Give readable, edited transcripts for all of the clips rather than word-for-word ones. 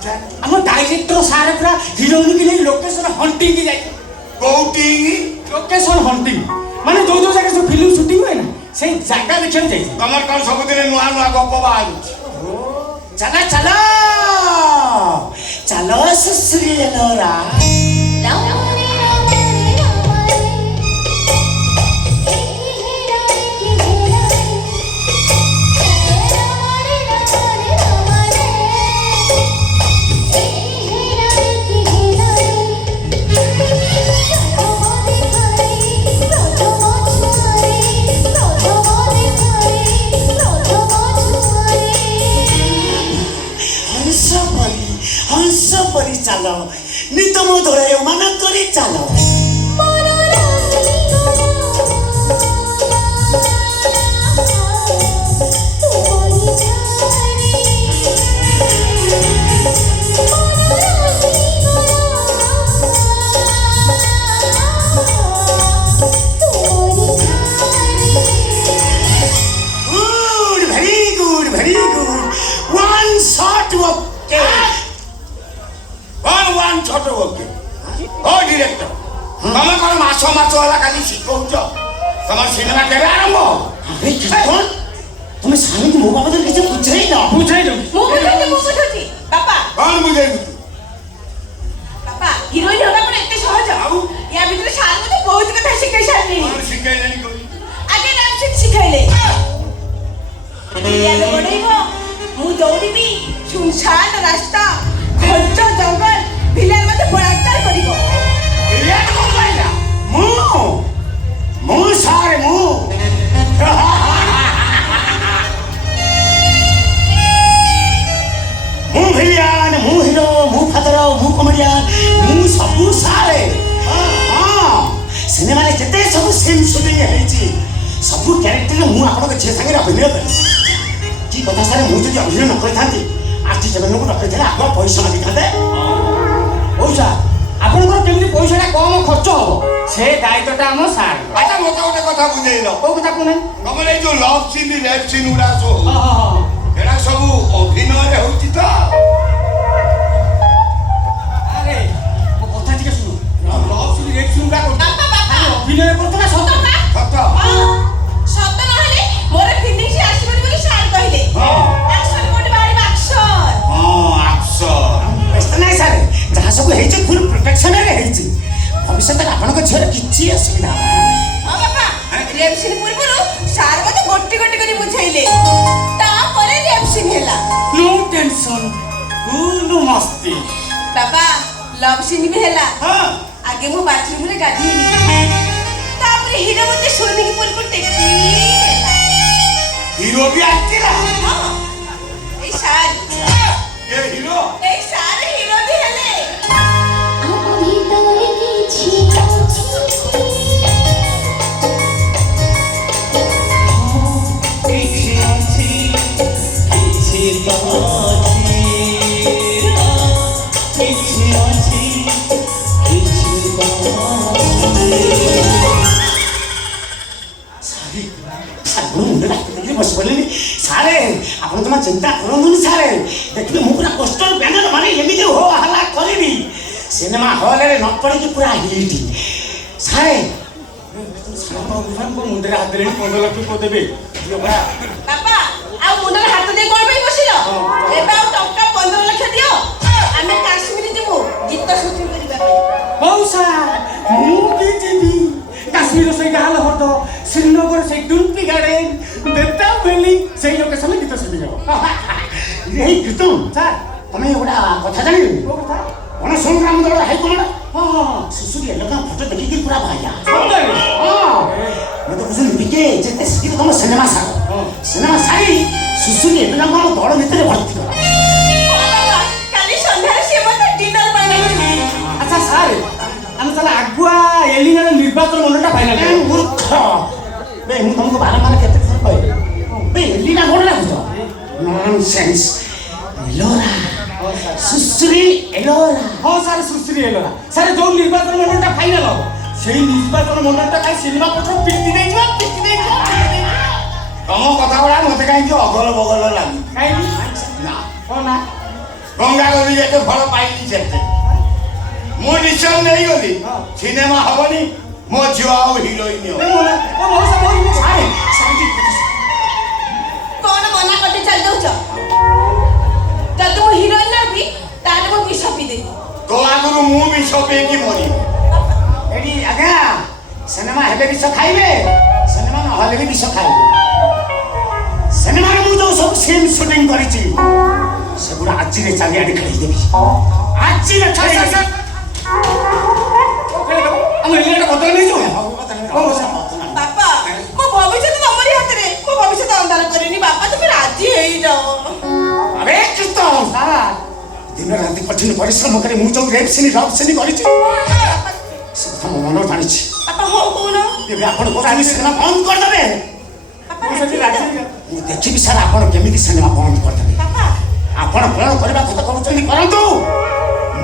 ଆମ director sir ପୁରା heroine କି ନେଇ ଲୋକେସନ ହଣ୍ଟିଂ କି ଯାଇଥିଲେ। କୋଉଠି ଲୋକେସନ ହଣ୍ଟିଂ ମାନେ ଯୋଉ ଯୋଉ ଜାଗାରେ ସବୁ ଫିଲ୍ମ ସୁଟିଂ ହୁଏ ନା ସେଇ ଜାଗା ଦେଖିବାକୁ ଯାଇଥିଲେ। ତମର କଣ ସବୁଦିନ ନୂଆ ନୂଆ ଗପ ବାହାରୁଛି? ଚାଲ ଚାଲ ଚାଲ ସୁଶ୍ରୀ ଏଲୋରା। চাল নিতম ধরে মান করে চাল very good one shot okay one shot okay oh director ତମେ କଣ ମାଛ ହେଲା ଖାଲି ଶିଖଉଛ? ତମର ସିନେମା କେବେ ଆରମ୍ଭ? ଆରେ କଣ তুমি স্বামীকে ମୋ ବାବଦରେ କିଛି ବୁଝେଇନ? ମୁଁ ବୁଝୁଛି ବାପା। କଣ ବୁଝେଇବୁ? ବାପା ହିରୋଇନ ହେବା କଣ ଏତେ ସହଜ? ଆଉ ୟା ଭିତରେ ସାର୍ ମତେ ବହୁତ କଥା ଶିଖେଇ ସାରିଲେଣି। କଣ ଶିଖେଇଲେଣି କହିଲି? ଆଗେ ଡ୍ୟାନ୍ସିଂ ଶିଖେଇଲେ। ପିଆଜ ବଢେଇବ, ମୁଁ ଦୌଡ଼ିବି, ସୁନସାନ ରାସ୍ତା, ଘଞ୍ଚ ଜଙ୍ଗଲ, ଭିଲେନ ମତେ ବଳାତ୍କାର କରିବ। ଭିଲେନ କଣ କହିଲା? ମୁଁ ସାର୍ ମୁଁ ଭିଲିଆନ, ମୁଁ ହିରୋ, ମୁଁ ଫାଦର, ମୁଁ କମେଡିଆନ, ମୁଁ ସବୁ ସାରେ। ସିନେମାରେ ଯେତେ ସବୁ ସିନ୍ ସୁଟିଂ ହେଇଛି ସବୁ କ୍ୟାରେକ୍ଟରରେ ମୁଁ ଆପଣଙ୍କ ଝିଅ ସାଙ୍ଗରେ ଅଭିନୟ କରିବି। କି କଥା ସାର୍, ମୁଁ ଯଦି ଅଭିନୟ ନ କରିଥାନ୍ତି ଆର୍ଟିଷ୍ଟ ମାନଙ୍କୁ ଡକେଇଥିଲେ ଆଗୁଆ ପଇସା ମାଗିଥାନ୍ତେ। ପଇସା ଆପଣଙ୍କର କେମିତି ପଇସାଟା କମ ଖର୍ଚ୍ଚ ହବ ସେ ଦାୟିତ୍ୱଟା ଆମ ସାର୍। ଆଚ୍ଛା ମତେ ଗୋଟେ କଥା ବୁଝେଇଲ। କୋଉ କଥା କହୁନାହିଁ? ତମର ଏଇ ଯୋଉ ଲଭ୍ ସିନ୍ ରେପ୍ ସିନ୍ ଗୁଡା ସବୁ ଏରା ସବୁ ଅଭିନୟରେ ହଉଛି ତ? ଆରେ ମୋ କଥା ଟିକେ ଶୁଣ। ଲଭ୍ ସିନ୍ ରେପ୍ ସିନ୍ ଗୁଡା ଅଭିନୟ କରୁଛ ନା ସତ? ସତ ସତ ନହେଲେ ମୋର ଫିଲିଂସ ଆସିବନି ବୋଲି ସାର୍ କହିଲେ। ଆକ୍ସନ କୋଉଠି ବାହାରିବ? ବ୍ୟସ୍ତ ନାହିଁ ସାର୍, ଯାହା ସବୁ ହେଇଛି ଫୁଲ୍ ପ୍ରୋଟେକ୍ସନରେ ହେଇଛି। ଭବିଷ୍ୟତରେ ଆପଣଙ୍କ ଝିଅର କିଛି ଅସୁବିଧା ହବ ବାପା ରେପ୍ ସିନ୍ ପୂର୍ବରୁ ସାର୍ ମତେ ଗୋଟି ଗୋଟି କରି ବୁଝେଇଲେ, ତାପରେ ରେପ୍ ସିନ୍ ହେଲା। नो टेंशन फुल मस्ती। ବାପା ଲଭ୍ ସିନ୍ ବି ହେଲା। ଆଗେ ମୁଁ ବାଥରୁମରେ ଗାଧେଇଲି, ତାପରେ ହିରୋ ମତେ ସ୍ୱିମିଂ ପୁଲକୁ ଟେକି ନେଲା। ହିରୋ ବି ଆସିଥିଲା? ଏଇ ସାର୍ ଏ ହିରୋ ଏଇ ସାର୍ ହିରୋ ବି ହେଲେ। ବସି ପଡ଼ିଲେନି ସାରେ, ଆପଣ ଜମା ଚିନ୍ତା କରନ୍ତୁନି ସାରେ। ଦେଖିବେ ମୁଁ ପୁରା ପୋଷ୍ଟର ବ୍ୟାନର ମାନେ ଏମିତି ହୋ ହାଲା କରିବି, ସିନେମା ହଲରେ ନ ପଡ଼ିକି ପୁରା ହିଟ୍। ସାରେ ମୁଣ୍ଡରେ ହାତ ଦେଲେଣି, 15 ଲକ୍ଷ ଦେବେ। ବାପା ଆଉ ମୁଣ୍ଡରେ ହାତ ଦେଇ କଣ ପାଇଁ ବସିଲ? ଏବେ ଆଉ ଟଙ୍କା 15 ଲକ୍ଷ ଦିଅ, ଆମେ କାଶ୍ମୀର ଯିବୁ ଗୀତ ସୁଟିଂ କରିବା ପାଇଁ। ହଉ ସାର୍, ମୁଁ ବି ଯିବି। କାଶ୍ମୀର ସେଇ ଗାଁ ହ୍ରଦ, ଶ୍ରୀନଗର ସେଇ ଟୁମ୍ପି ଗାର୍ଡେନ, ବେତାବ ଭ୍ୟାଲି ସେଇ ଲୋକେସନରେ ଗୀତ ସୁଟିଂ ହବ। ଏଇ ଗୀତ ସାର୍, ତମେ ଗୋଟେ କଥା ଜାଣିବି? କୋଉ କଥା? କଣ ସଂଗ୍ରାମ ଦଳ ହାଇକମାଣ୍ଡ ଶିଶୁଟି ଏଲୋକା ଫଟୋ ଦେଖିକି ପୁରା ଭାଇଆ। ମତେ ବୁଝୁନି ଟିକେ ଯେତେ ଶୀଘ୍ର ତମ ସିନେମା ସାର, ସିନେମା ସାରି ଶିଶୁଟି ଏଲୋକାଙ୍କୁ ଆମ ଦଳ ଭିତରେ ଭର୍ତ୍ତି କର। କାଲି ସନ୍ଧ୍ୟାରେ ସିଏ ମତେ ଡିନର ପାଇଁ ଡାକିଛନ୍ତି। ଆଚ୍ଛା ସାର୍, ଆମେ ତାହେଲେ ଆଗୁଆ ଏଲିନାର ନିର୍ବାଚନ ମଣ୍ଡଳଟା ଫାଇନାଲ। ମୂର୍ଖ ବେ, ମୁଁ ତମକୁ ବାରମ୍ବାର କେତେ ଥର କହିଲି ବେ ଏଲିନା କଣ ଲାଗୁଛ? ନନସେନ୍ସ। ଏଲୋରା ସୁଶ୍ରୀ ଏଲୋରା। ହଁ ସାର୍, ସୁଶ୍ରୀ ଏଲୋରା। ସାର୍ ଯୋଉ ନିର୍ବାଚନ ମଣ୍ଡଳଟା ଫାଇନାଲ ହବ ସେଇ ନିର୍ବାଚନ ମଣ୍ଡଳଟା କାହିଁ ସିନେମା ପଛରେ ପିଟି ଦେଇଯିବ। ତମ କଥା ଗୁଡ଼ା ମତେ କାହିଁକି ଅଗଲ ବଗଲ ଲାଗୁଛି। କାହିଁକି? ନା କଣ ନା ଗଙ୍ଗା ଗଲି ଯେତେ ଭଲ ପାଇଲି ସେତେ ମୁଁ ନିଶ୍ଚୟ ନେଇଗଲି ସିନେମା ହବନି ମୋ ଝିଅ ଆଉ ହିରୋଇନ ହବ କଣ ମନା କରି ଚାଲି ଦଉଛ ଯଦି ମୁଁ ହିରୋଇନ ହେବି ତାହେଲେ ମୁଁ ବିଷ ପିଇଦେବି ତୋ ଆଗରୁ ମୁଁ ବିଷ ପିଇକି ମରିବି ଏଠି ଆଜ୍ଞା ସିନେମା ହେଲେ ବିଷ ଖାଇବେ ସିନେମା ନହେଲେ ବି ବିଷ ଖାଇବେ ସିନେମାରେ ମୁଁ ଯୋଉ ସବୁ ସିନ୍ ସୁଟିଂ କରିଛି ସେଗୁଡ଼ା ଆଜିରେ ଚାରିଆଡ଼େ ଖେଳିଦେବି ଆଜିରେ ଖେଳିଦେବି ଆମ ଏରିଆଟା ବଦଳ ନେଇଛୁ ବାପା ମୋ ଭବିଷ୍ୟତ ତମରି ହାତରେ ମୋ ଭବିଷ୍ୟତ ଅନ୍ଧାର କରିନି ବାପା তুমি ରାଜି ହେଇଯାଅ ଆରେ କୃଷ୍ଣ ଦିନ ରାତି କଠିନ ପରିଶ୍ରମ କରି ମୁଁ ଯୋଉ ରେପ୍ ସିନ୍ ଲଭ୍ ସିନ୍ କରିଛି ସେ କଥା ମୋ ମନ ଜାଣିଛି ବାପା ହଉ କହୁନ ଏବେ ଆପଣ କହୁଛନ୍ତି ସିନେମା ବନ୍ଦ କରିଦେବେ ବାପା ରାଜି ହେଇଯାଅ ମୁଁ ଦେଖିବି ସାର୍ ଆପଣ କେମିତି ସିନେମା ବନ୍ଦ କରିଦେବେ ବାପା ଆପଣ କ'ଣ କରିବା କଥା କହୁଛନ୍ତି କରନ୍ତୁ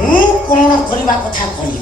ମୁଁ କ'ଣ କରିବା କଥା କରିବି